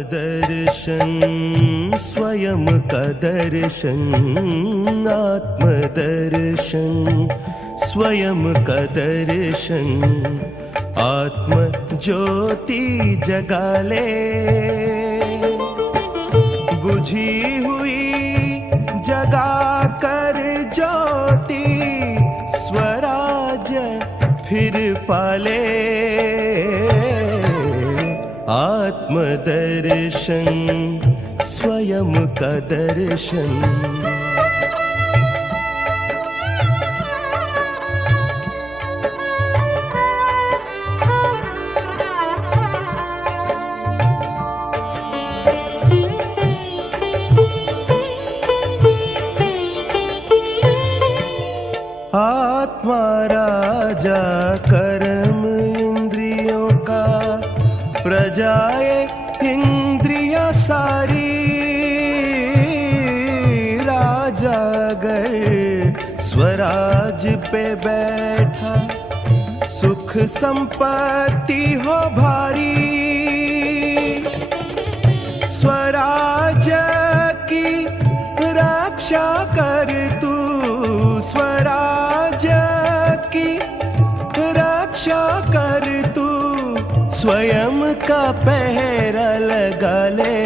आत्मदर्शन स्वयं का दर्शन, आत्मदर्शन स्वयं का दर्शन, आत्म ज्योति जगा ले, बुझी हुई जगा कर ज्योति, स्वराज फिर पाले। आत्मदर्शन स्वयं का दर्शन। आत्मा राजा कर्म इंद्रियों का, प्रजाए इंद्रिया सारी। राजा अगर स्वराज पे बैठा, सुख संपत्ति हो भारी। स्वराज की रक्षा कर तू, स्वराज की रक्षा कर तू, स्वयं का पहरा लगा ले।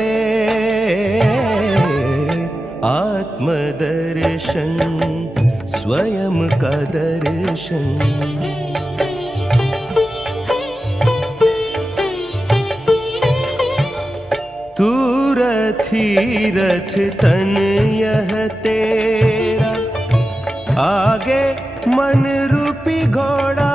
आत्मदर्शन स्वयं का दर्शन। तू रथी रथ तन यह तेरा, आगे मन रूपी घोड़ा।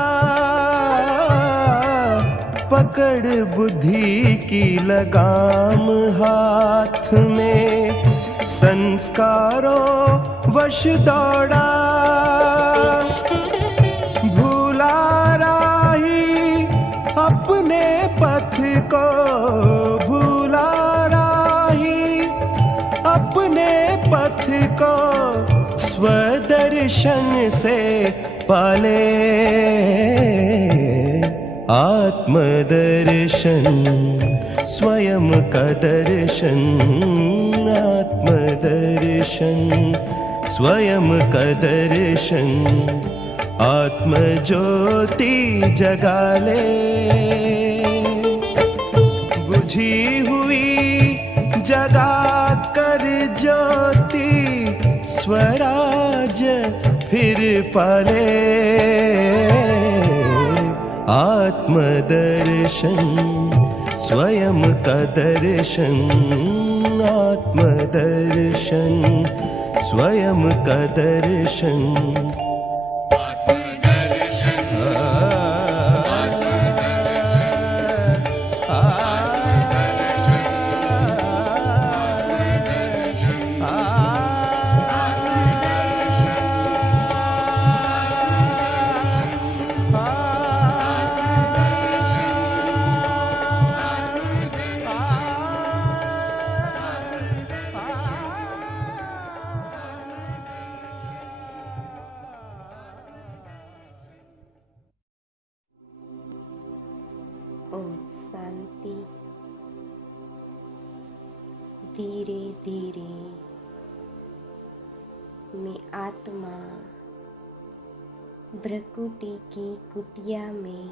पकड़ बुद्धि की लगाम हाथ में, संस्कारों वश दौड़ा। भूला राही अपने पथ को, भूला राही अपने पथ को, स्वदर्शन से पाले। आत्मदर्शन स्वयं का दर्शन, आत्मदर्शन स्वयं का दर्शन, आत्म ज्योति जगा ले। बुझी हुई जगा कर ज्योति, स्वराज फिर पाले। आत्मदर्शन स्वयं का दर्शन, आत्मदर्शन स्वयं का दर्शन। ओम शांति। धीरे धीरे मैं आत्मा भ्रकुटी की कुटिया में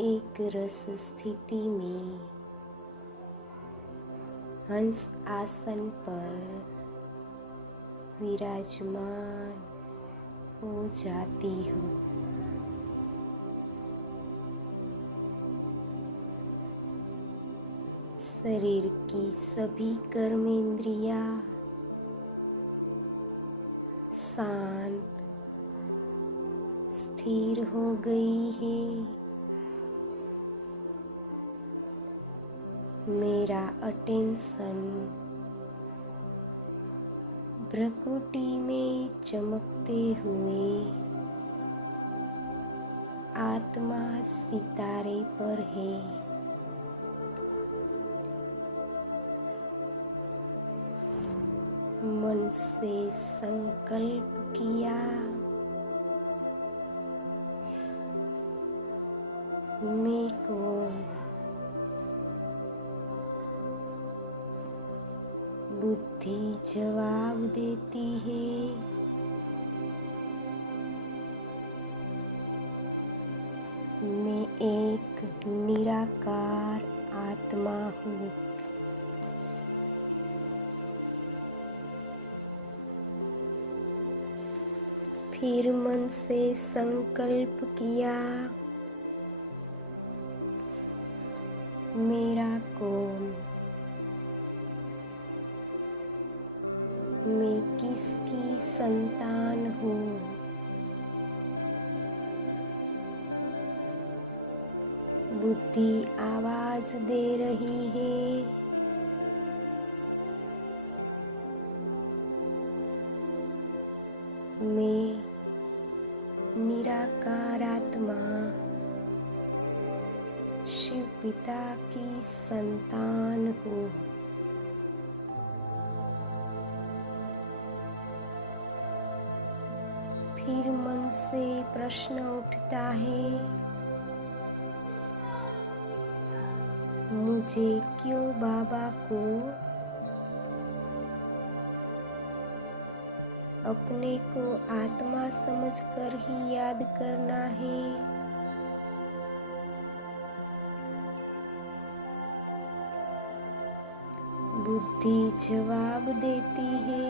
एक रस स्थिति में हंस आसन पर विराजमान हो जाती हूँ। शरीर की सभी कर्मेंद्रियां शांत स्थिर हो गई है। मेरा अटेंशन भ्रकुटी में चमकते हुए आत्मा सितारे पर है। मन से संकल्प किया, मैं कौन बुद्धि जवाब देती है, मैं एक निराकार आत्मा हूँ। फिर मन से संकल्प किया, मेरा कौन, मैं किसकी संतान हूँ। बुद्धि आवाज दे रही है, मैं निराकार आत्मा शिव पिता की संतान हूँ। फिर मन से प्रश्न उठता है, मुझे क्यों बाबा को अपने को आत्मा समझकर ही याद करना है। बुद्धि जवाब देती है,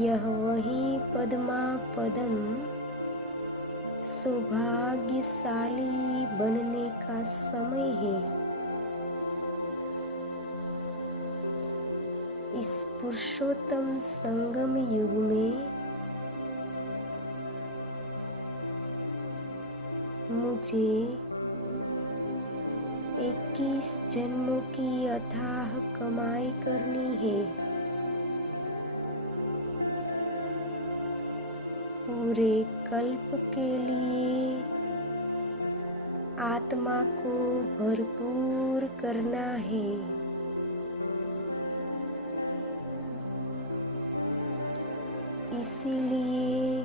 यह वही पद्मा पदम सौभाग्यशाली बनने का समय है। इस पुरुषोत्तम संगम युग में मुझे 21 जन्मों की अथाह कमाई करनी है। पूरे कल्प के लिए आत्मा को भरपूर करना है। इसीलिए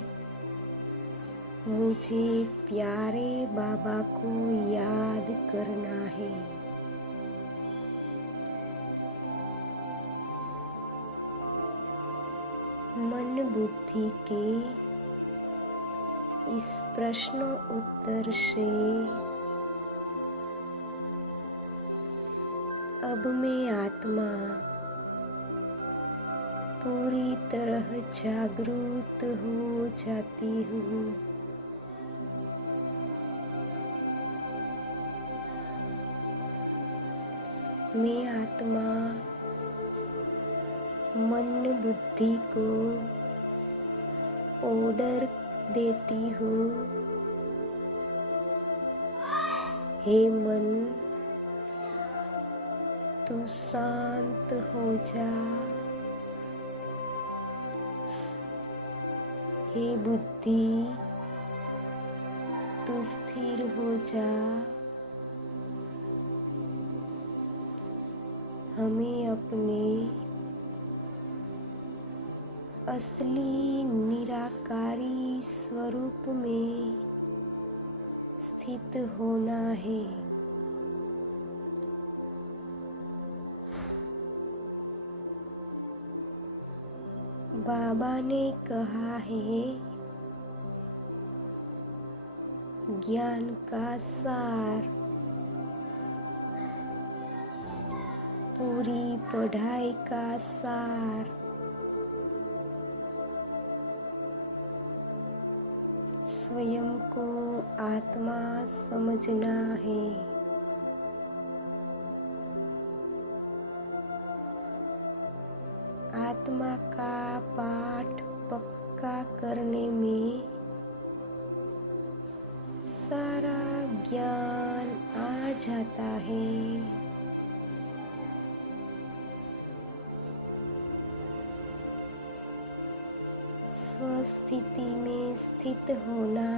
मुझे प्यारे बाबा को याद करना है। मन बुद्धि के इस प्रश्न उत्तर से अब मैं आत्मा पूरी तरह जागरूक हो जाती हूँ। मैं आत्मा मन बुद्धि को ऑर्डर देती हूँ, हे मन तू शांत हो जा, हे बुद्धि तू स्थिर हो जा। हमें अपने असली निराकारी स्वरूप में स्थित होना है। बाबा ने कहा है, ज्ञान का सार, पूरी पढ़ाई का सार, स्वयं को आत्मा समझना है। आत्मा का पाठ पक्का करने में सारा ज्ञान आ जाता है। स्वस्थिति में स्थित होना,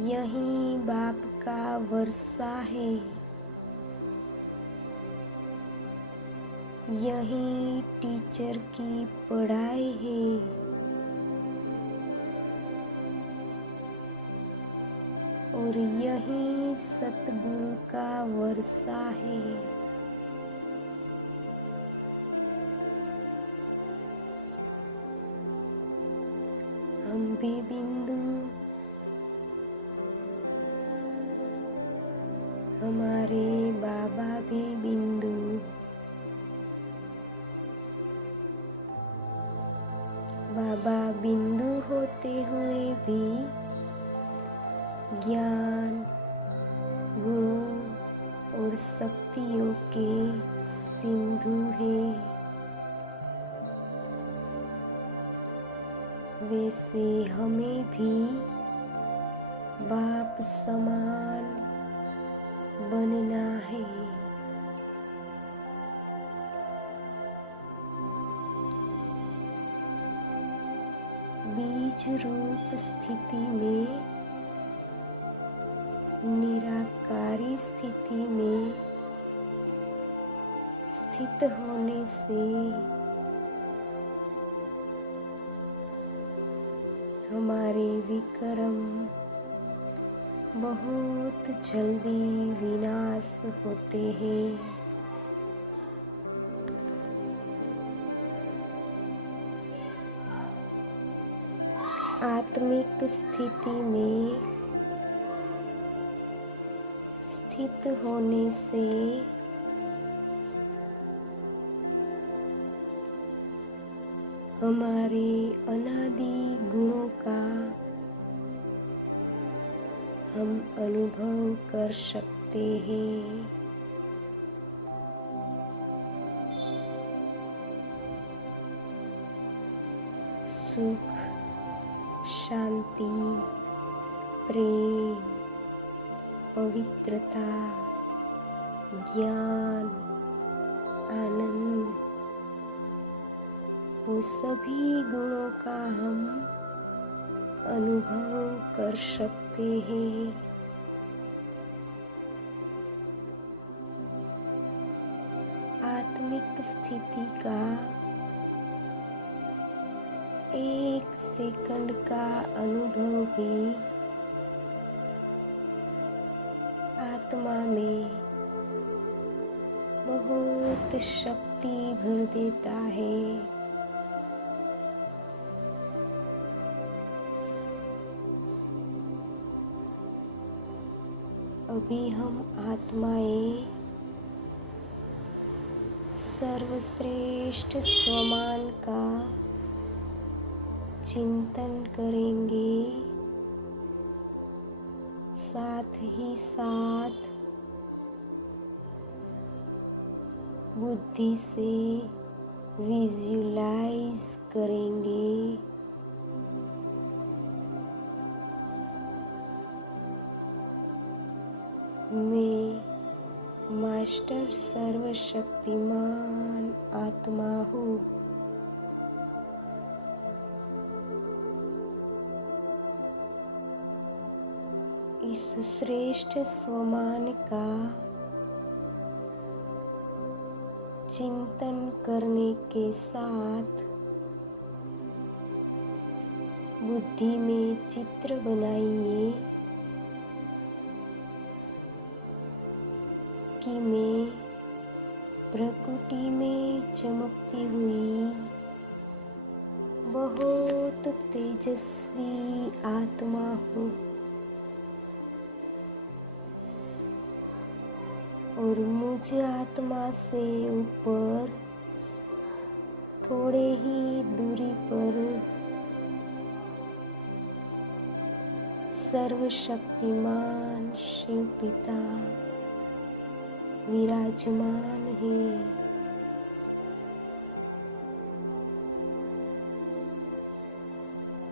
यही बाप का वर्षा है। यही टीचर की पढ़ाई है। और यही सतगुरु का वर्षा है। हम भी बिंदु, हमारे बाबा भी बिंदु। बाबा बिंदु होते हुए भी ज्ञान, गुणों और शक्तियों के सिंधु है। वैसे हमें भी बाप समान बनना है। बीज रूप स्थिति में, निराकारी स्थिति में स्थित होने से हमारे विक्रम बहुत जल्दी विनाश होते हैं। आत्मिक स्थिति में स्थित होने से हमारे अनादि गुणों का हम अनुभव कर सकते हैं। सुख, शांति, प्रेम, पवित्रता, ज्ञान, आनंद, वो सभी गुणों का हम अनुभव कर सकते हैं। आत्मिक स्थिति का एक सेकंड का अनुभव भी आत्मा में बहुत शक्ति भर देता है। अभी हम आत्माएं सर्वश्रेष्ठ स्वमान का चिंतन करेंगे, साथ ही साथ बुद्धि से विजुलाइज करेंगे। मैं मास्टर सर्वशक्तिमान आत्मा हूँ। इस श्रेष्ठ स्वमान का चिंतन करने के साथ बुद्धि में चित्र बनाइए कि मैं प्रकृति में चमकती हुई बहुत तेजस्वी आत्मा हूँ और मुझ आत्मा से ऊपर थोड़े ही दूरी पर सर्वशक्तिमान शिव पिता विराजमान है।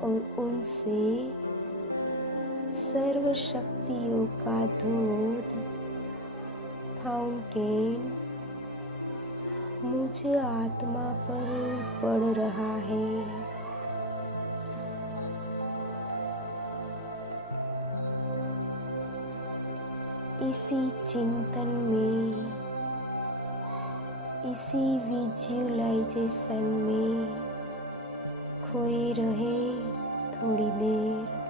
और उनसे सर्व शक्तियों का धोध फाउंटेन मुझ आत्मा पर पड़ रहा है। इसी चिंतन में, इसी विजुअलाइजेशन में खोए रहे थोड़ी देर।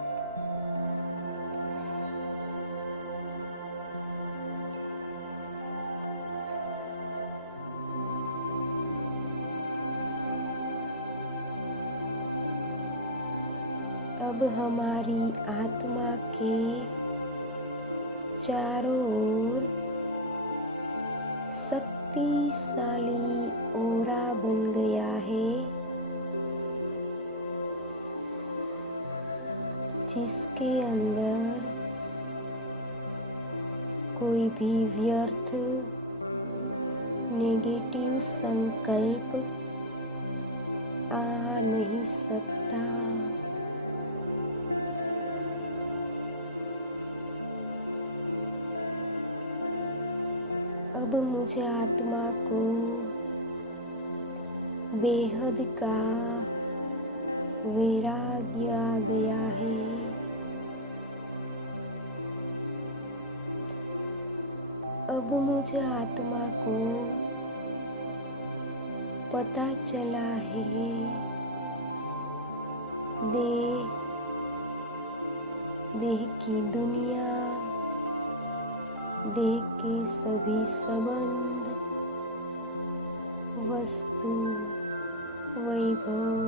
अब हमारी आत्मा के चारों ओर शक्तिशाली ओरा बन गया है, जिसके अंदर कोई भी व्यर्थ नेगेटिव संकल्प आ नहीं सकता। अब मुझे आत्मा को बेहद का वैराग्य आ गया है। अब मुझे आत्मा को पता चला है देह की दुनिया, देह के सभी संबंध, वस्तु, वैभव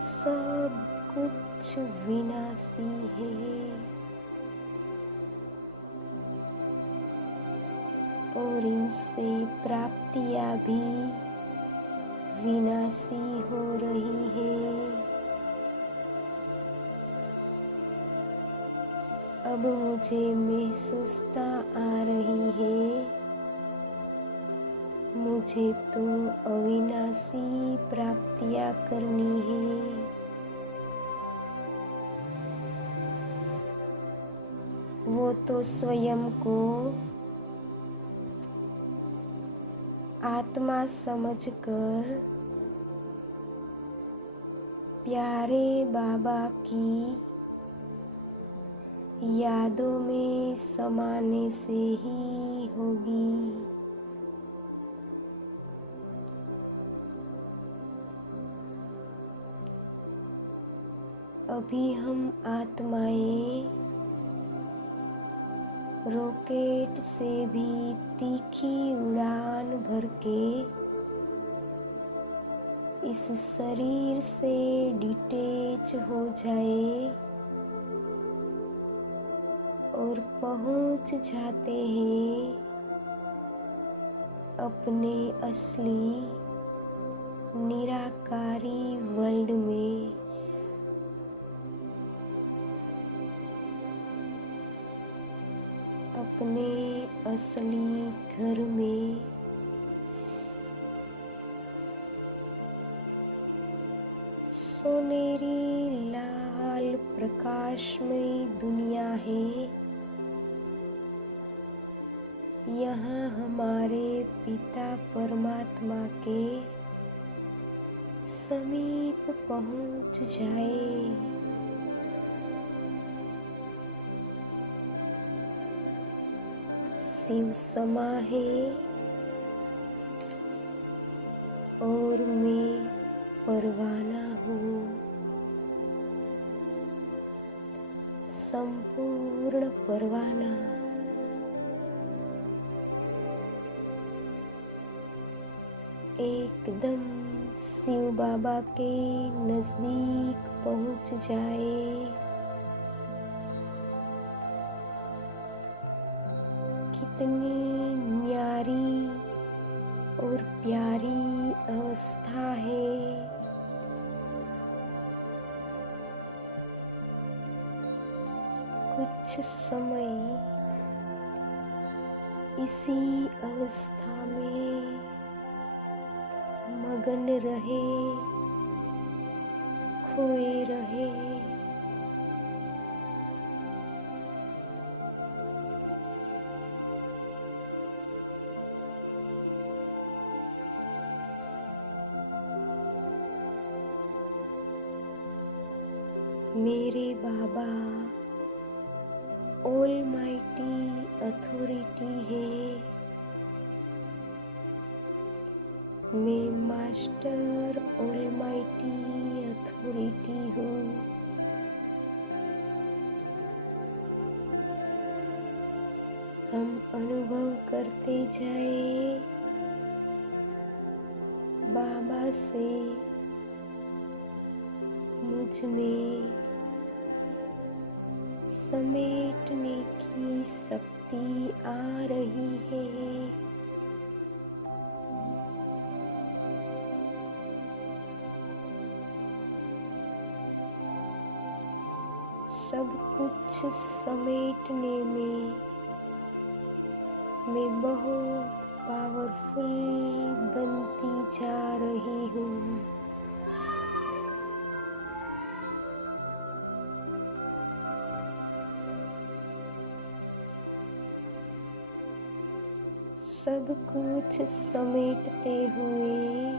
सब कुछ विनाशी है और इनसे प्राप्तियां भी विनाशी हो रही है। अब मुझे महसूसता आ रही है, मुझे तो अविनाशी प्राप्तियां करनी है। वो तो स्वयं को आत्मा समझकर प्यारे बाबा की यादों में समाने से ही होगी। अभी हम आत्माएं रॉकेट से भी तीखी उड़ान भर के इस शरीर से डिटैच हो जाए और पहुंच जाते हैं अपने असली निराकारी वर्ल्ड में। अपने असली घर में। सोनेरी लाल प्रकाशमय दुनिया है। यहाँ हमारे पिता परमात्मा के समीप पहुँच जाए। शिव समा है और मैं परवाना हूँ, संपूर्ण परवाना। एकदम शिव बाबा के नजदीक पहुँच जाए। कितनी न्यारी और प्यारी अवस्था है। कुछ समय इसी अवस्था में मगन रहे, खोए रहे। मेरे बाबा ऑलमाइटी अथॉरिटी है। मैं मास्टर ऑलमाइटी अथॉरिटी हूँ। हम अनुभव करते जाए बाबा से मुझ में समेटने की शक्ति आ रही है। सब कुछ समेटने में मैं बहुत पावरफुल बनती जा रही हूँ। सब कुछ समेटते हुए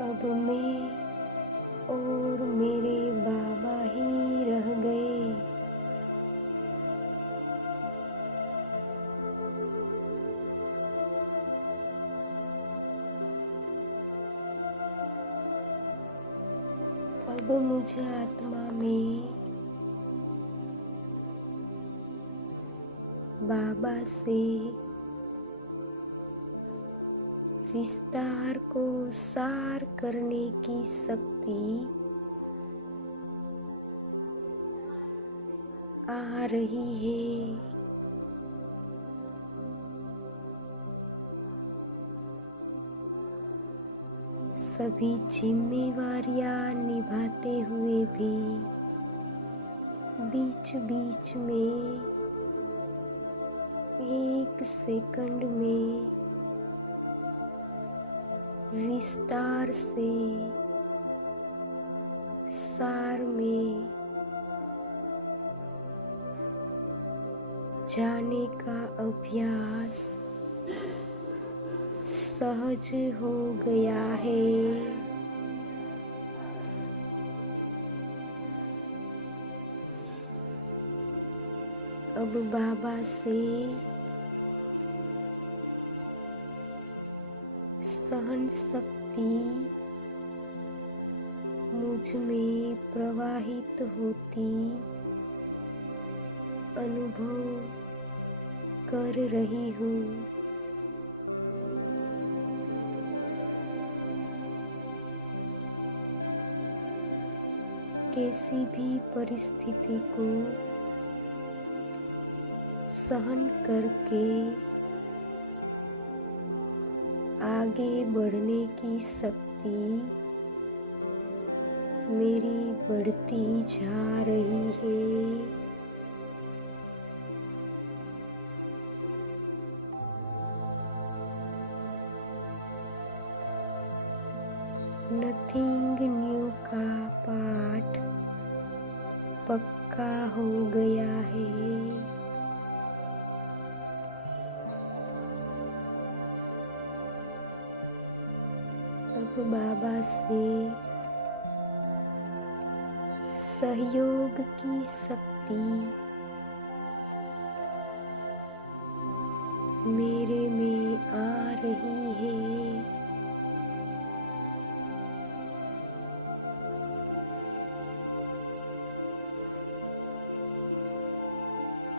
अब मैं और मेरे बाबा ही रह गए। अब मुझे आत्मा में बाबा से विस्तार को सार करने की शक्ति आ रही है। सभी जिम्मेवारियां निभाते हुए भी बीच बीच में एक सेकंड में विस्तार से सार में जाने का अभ्यास सहज हो गया है। अब बाबा से सहन शक्ति मुझ में प्रवाहित होती अनुभव कर रही हूँ। किसी भी परिस्थिति को सहन करके आगे बढ़ने की शक्ति मेरी बढ़ती जा रही है। नथिंग न्यू का पाठ पक्का हो गया है। अब बाबा से सहयोग की शक्ति मेरे में आ रही है।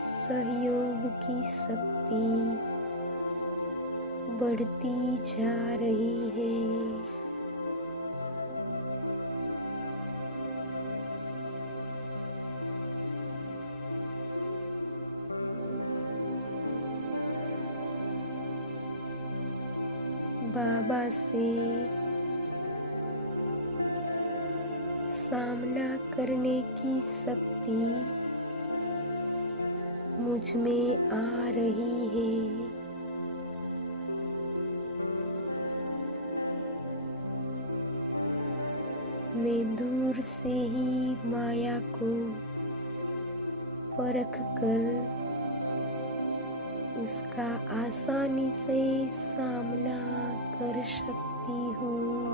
सहयोग की शक्ति बढ़ती जा रही है। बाबा से सामना करने की शक्ति मुझ में आ रही है। मैं दूर से ही माया को परख कर उसका आसानी से सामना कर सकती हूँ।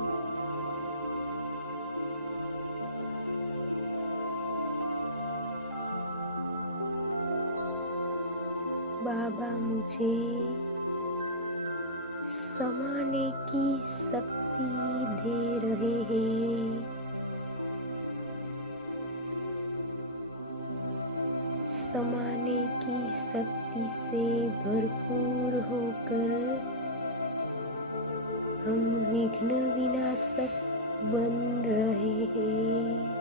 बाबा मुझे समाने की शक्ति दे रहे हैं। समाने की शक्ति से भरपूर होकर हम विघ्न विनाशक बन रहे हैं।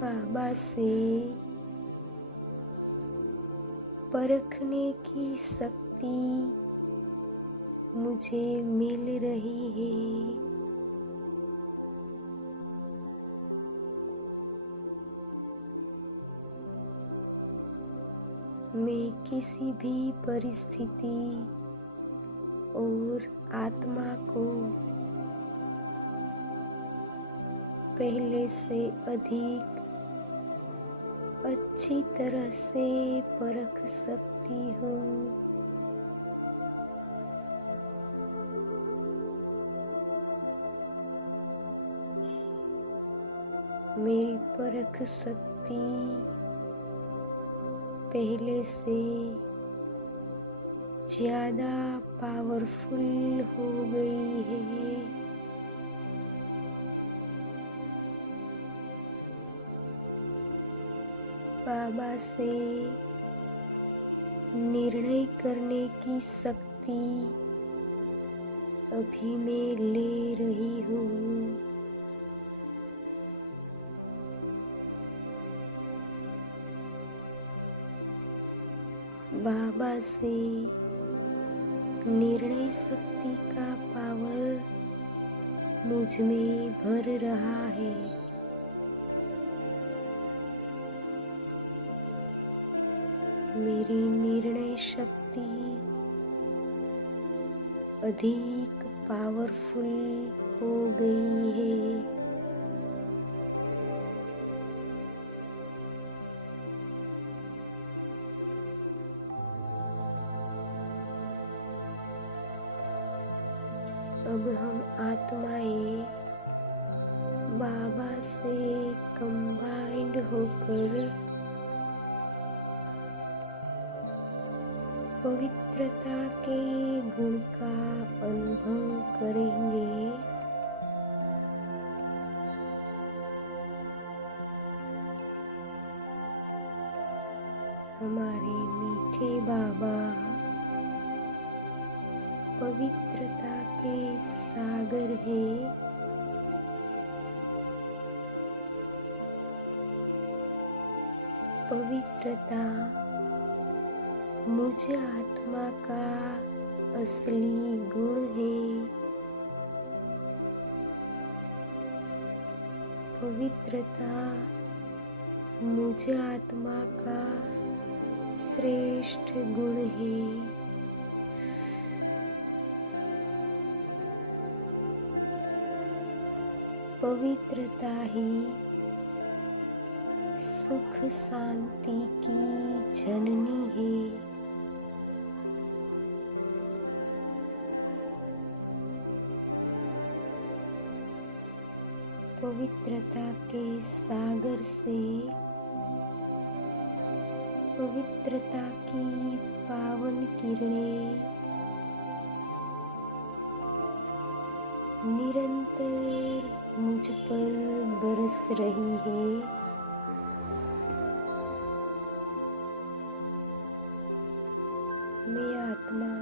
बाबा से परखने की शक्ति मुझे मिल रही है। मैं किसी भी परिस्थिति और आत्मा को पहले से अधिक अच्छी तरह से परख सकती हूँ। मेरी परख शक्ति पहले से ज़्यादा पावरफुल हो गई है। बाबा से निर्णय करने की शक्ति अभी मैं ले रही हूँ। बाबा से निर्णय शक्ति का पावर मुझ में भर रहा है। मेरी निर्णय शक्ति अधिक पावरफुल हो गई है। अब हम आत्माएं बाबा से कंबाइंड होकर पवित्रता के गुण का अनुभव करेंगे। हमारे मीठे बाबा पवित्रता के सागर है। पवित्रता मुझ आत्मा का असली गुण है। पवित्रता मुझ आत्मा का श्रेष्ठ गुण है। पवित्रता ही सुख शांति की जननी है। पवित्रता के सागर से पवित्रता की पावन किरणें निरंतर मुझ पर बरस रही है। मैं आत्मा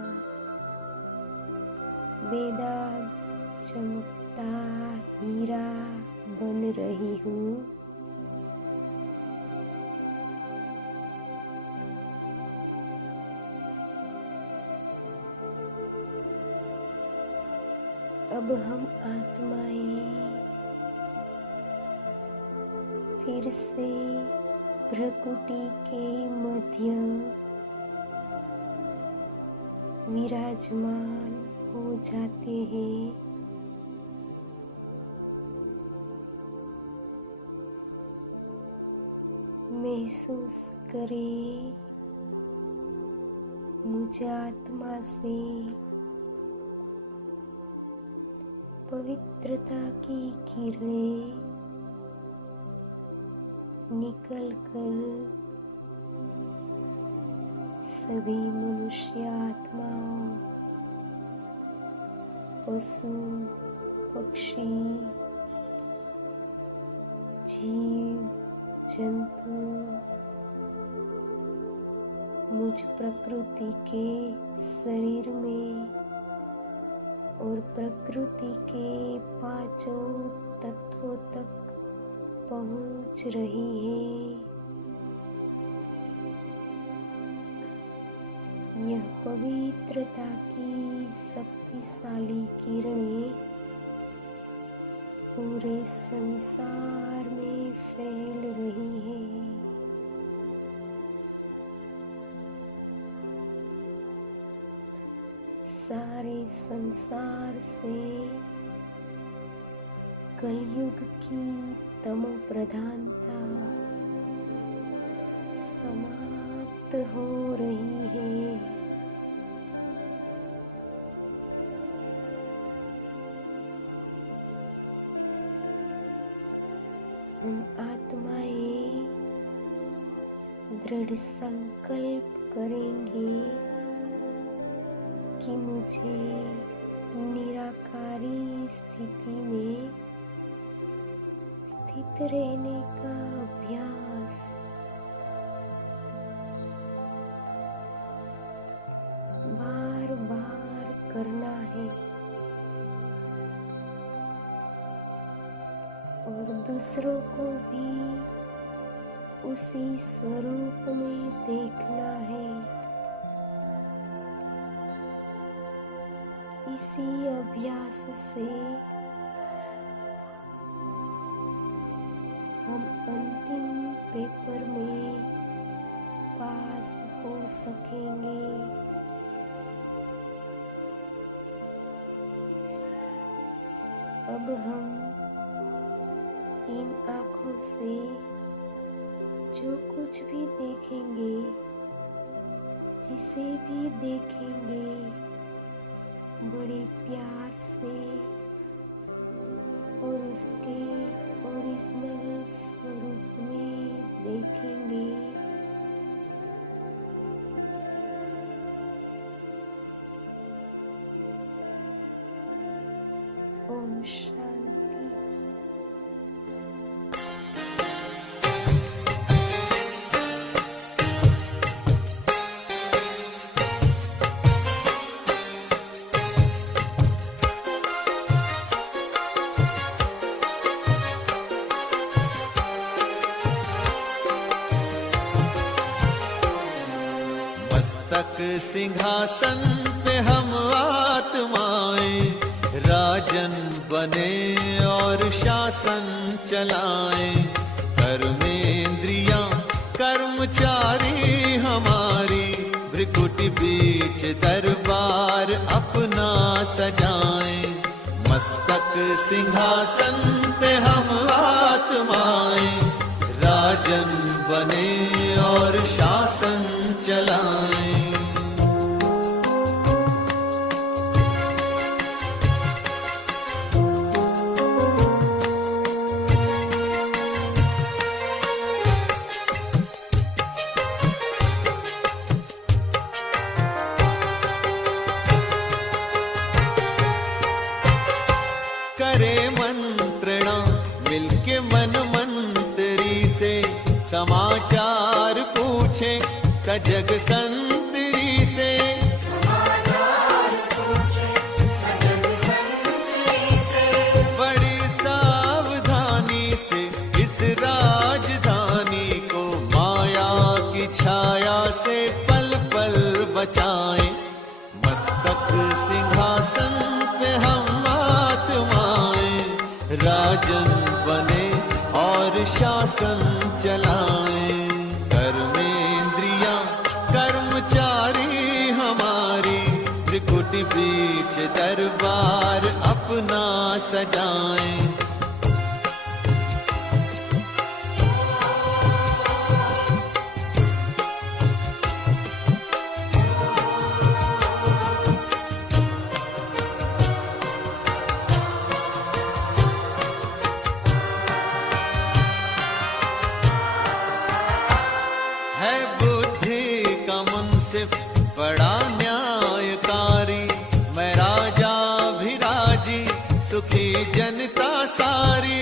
बेदाग चमकता हीरा बन रही हूँ। अब हम आत्माएं फिर से प्रकृति के मध्य विराजमान हो जाते हैं। महसूस करें मुझ आत्मा से पवित्रता की किरणें निकल कर सभी मनुष्य आत्माओं, पशु पक्षी, जीव जंतु मुझ प्रकृति के शरीर में और प्रकृति के पांचों तत्वों तक पहुंच रही है। यह पवित्रता की शक्तिशाली किरणें पूरे संसार में फैल रही है। सारे संसार से कलयुग की तमो प्रधानता समाप्त हो रही है। हम आत्माएं दृढ़ संकल्प करेंगे कि मुझे निराकारी स्थिति में स्थित रहने का अभ्यास बार बार करना है और दूसरों को भी उसी स्वरूप में देखना है। इसी अभ्यास से हम अंतिम पेपर में पास हो सकेंगे। अब हम इन आँखों से जो कुछ भी देखेंगे, जिसे भी देखेंगे, बड़े प्यार से और उसके ओरिजिनल स्वरूप में देखेंगे। ओम शांति। मस्तक सिंहासन पे हम आत्माएं राजन बने और शासन चलाएं। कर्मेंद्रियां कर्मचारी हमारी भ्रिकुटी बीच दरबार अपना सजाएं। मस्तक सिंहासन पे हम आत्माएं राजन बने और शासन चलाएं। करे मंत्रणा मिलके मन मंत्री से समाचार पूछे सजग संतरी से। बड़ी सावधानी से इस राजधानी को माया की छाया से पल पल बचाएं। मस्तक सिंहासन पे हम आत्माएं राजन बने और शासन चलाएं। कर्मेंद्रियां कर्मचारी हमारी त्रिकुटी बीच दरबार अपना सजाएं। है बुद्धि का मुंसिफ बड़ा न्यायकारी। मैं राजा भी राजी सुखी जनता सारी।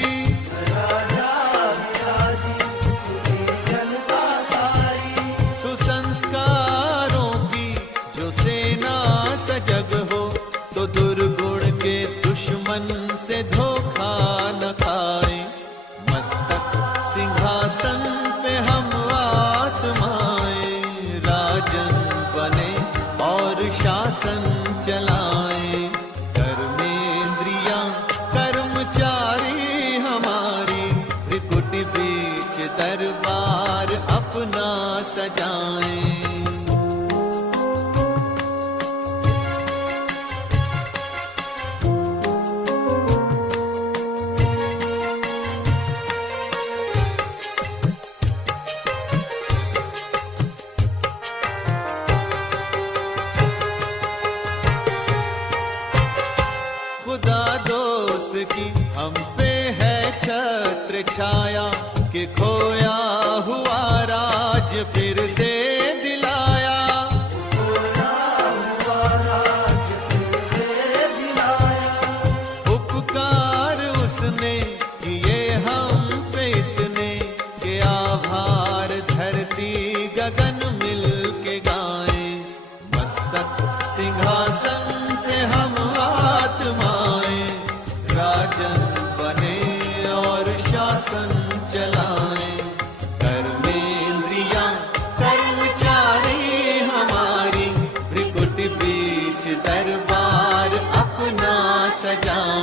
सुसंस्कार सेना सजग हो, तो दुर्गुण के दुश्मन से धोखा न खाए। मस्तक सिंहासन पे हम आत्माएं, राजन बने और शासन चलाएं। कर्मेंद्रियां कर्मचारी हमारी, त्रिकुट बीच दरबार अपना सजाएं। खुदा दोस्त की हम पे है छत्र छाया, कि खोया हुआ राज फिर से दिलाया। उपकार उसने किए हम पे इतने, कि आभार धरती गगन मिल के गाएं। मस्तक सिंहासन पे हम आत्माएं, राजन बने और शासन चलाएं। कर्मेंद्रियां कर्मचारी हमारी, त्रिकुट बीच दरबार अपना सजाएं।